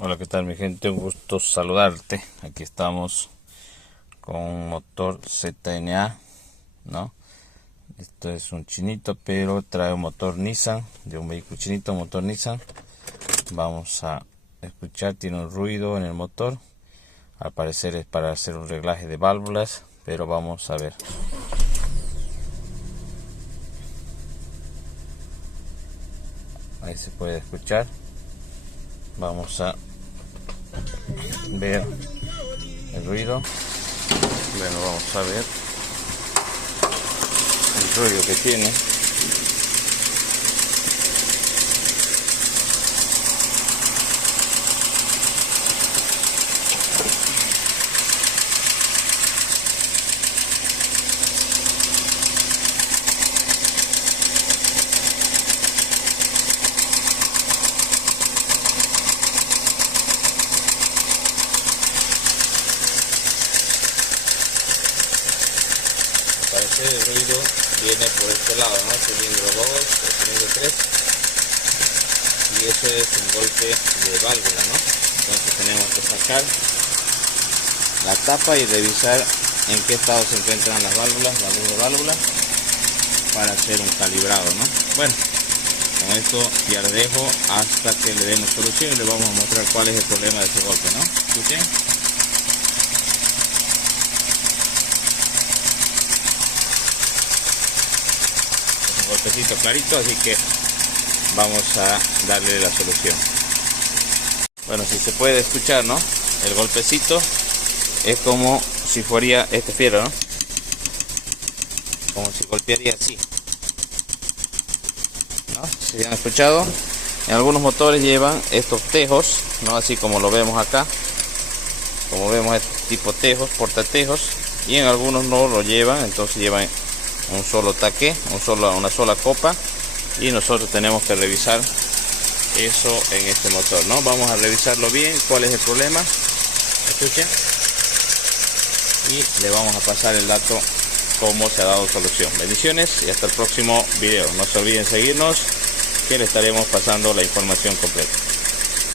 Hola, ¿qué tal mi gente? Un gusto saludarte. Aquí estamos con un motor ZNA, ¿no? Esto es un chinito, pero trae un motor Nissan, de un vehículo chinito, motor Nissan. Vamos a escuchar, tiene un ruido en el motor. Al parecer es para hacer un reglaje de válvulas, pero vamos a ver. Ahí se puede escuchar. Vamos a ver el ruido. Bueno, vamos a ver el ruido que tiene. Parece el ruido viene por este lado, ¿no? Cilindro 2, el cilindro 3, y eso es un golpe de válvula, ¿no? Entonces tenemos que sacar la tapa y revisar en qué estado se encuentran las válvulas, la luz de válvula, para hacer un calibrado, ¿no? Bueno, con esto ya lo dejo hasta que le demos solución y le vamos a mostrar cuál es el problema de ese golpe, ¿no? ¿Escuchen? Golpecito clarito, así que vamos a darle la solución. Bueno, si se puede escuchar, ¿no? El golpecito es como si fuera este fierro, ¿no? Como si golpearía así, ¿no? Si han escuchado, en algunos motores llevan estos tejos, ¿no? Así como lo vemos acá, como vemos este tipo tejos, portatejos, y en algunos no lo llevan, entonces llevan un solo taque, una sola copa, y nosotros tenemos que revisar eso en este motor, ¿no? Vamos a revisarlo bien, cuál es el problema, escuchen, y le vamos a pasar el dato cómo se ha dado solución. Bendiciones y hasta el próximo video. No se olviden seguirnos, que le estaremos pasando la información completa.